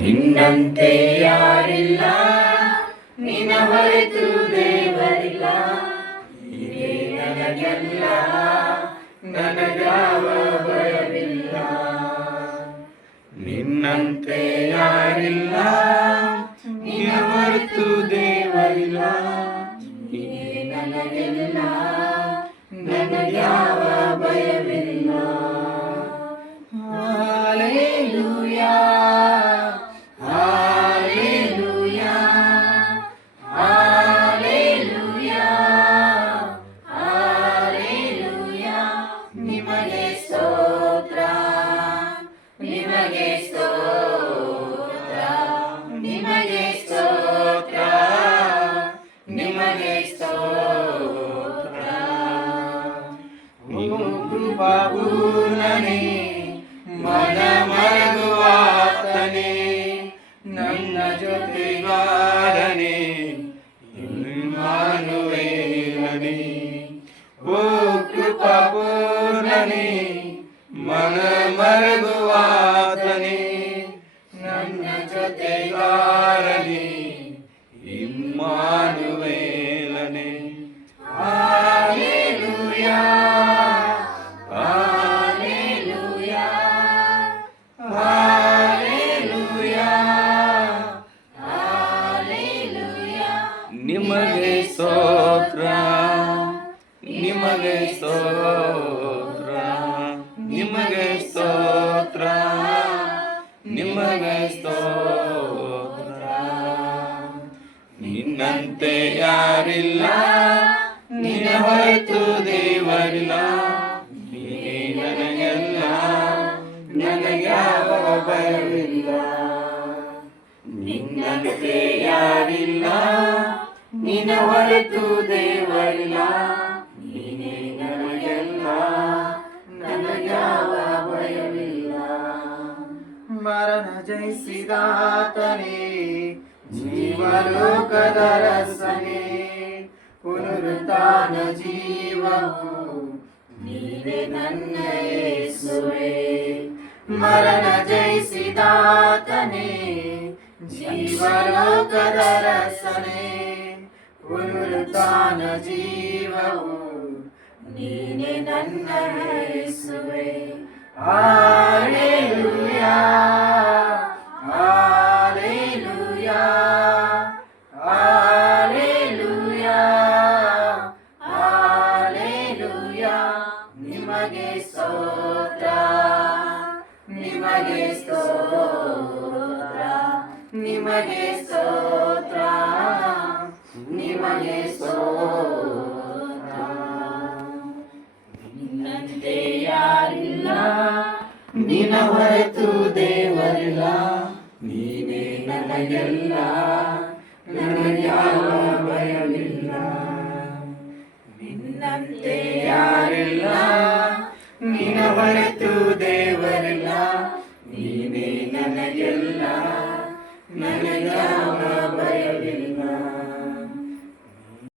ನಿನ್ನಂತೆ ಯಾರಿಲ್ಲ, ನಿನ್ನ ಹೊರತು ದೇವರಿಲ್ಲ. ನೀನೇ ನನಗೆಲ್ಲ, ನನಗ್ಯಾವ ಭಯವಿಲ್ಲ. ನಿನ್ನಂತೆ ಯಾರಿಲ್ಲ, ನಿನ್ನ ಹೊರತು ದೇವರಿಲ್ಲ. ನೀನೇ ನನಗೆಲ್ಲ, ನನಗ್ಯಾವ ಭಯವಿಲ್ಲ. Hallelujah, hallelujah, hallelujah, hallelujah. ನಿಮಗೆ ಸ್ತೋತ್ರ, ನಿಮಗೆ ಸ್ತೋತ್ರ, ನಿಮಗೆ ಸ್ತೋತ್ರ, ನಿಮಗೆ ಸ್ತೋತ್ರ. ಓ ಕೃಪಾಪೂರ್ಣನೇ, ಮನ ಮರೆಯುವಾತನೇ, ನನ್ನ ಜೊತೆಗಾರನೇ, ಇಮ್ಮಾನುವೇಲನೇ. ಓ ಕೃಪಾಪೂರ್ಣನೇ, ಮನ ಮರೆಯುವಾತನೇ, ನನ್ನ ಜೊತೆಗಾರನೇ, ಇಮ್ಮಾನುವೇಲನೇ. Hallelujah, hallelujah, hallelujah, hallelujah. ನಿಮಗೆ ಸ್ತೋತ್ರ, ನಿಮಗೆ ಸ್ತೋತ್ರ, ನಿಮಗೆ ಸ್ತೋತ್ರ, ನಿಮಗೆ ಸ್ತೋತ್ರ. ನಿನ್ನಂತೆ ಯಾರಿಲ್ಲ, ನಿನ್ನ ಹೊರತು ದೇವರಿಲ್ಲ. ನೀನೇ ನನಗೆಲ್ಲ, ನನಗ್ಯಾವ ಭಯವಿಲ್ಲ. ನಿನ್ನಂತೆ ಯಾರಿಲ್ಲ, ನಿನ್ನ ಹೊರತು ದೇವರಿಲ್ಲ. ನೀನೇ ನನಗೆಲ್ಲ, ನನಗ್ಯಾವ ಭಯವಿಲ್ಲ. ಮರಣ ಜಯಿಸಿದಾತನೇ, ಜೀವಲೋಕದ ರಸನೇ, ಪುನರುತ್ಥಾನ ಜೀವವು ನೀನೇ ನನ್ನ ಯೇಸುವೇ. ಮರಣ ಜಯಿಸಿದಾತನೇ, ಜೀವಲೋಕದ ರಸನೇ, ಪುನರುತ್ಥಾನ ಜೀವವು ನೀನೇ ನನ್ನ ಯೇಸುವೇ. Hallelujah, hallelujah, hallelujah, hallelujah. ನಿಮಗೆ ಸ್ತೋತ್ರ, ನಿಮಗೆ ಸ್ತೋತ್ರ, ನಿಮಗೆ ಸ್ತೋತ್ರ, ನಿಮಗೆ ಸ್ತೋತ್ರ. ನಿನ್ನಂತೆ ಯಾರಿಲ್ಲ, ನಿನ್ನ ಹೊರತು ದೇವರಿಲ್ಲ. ನೀನೇ ನನಗೆಲ್ಲ, ನನಗ್ಯಾವ ಭಯವಿಲ್ಲ. ನಿನ್ನಂತೆ ಯಾರಿಲ್ಲ, ನಿನ್ನ ಹೊರತು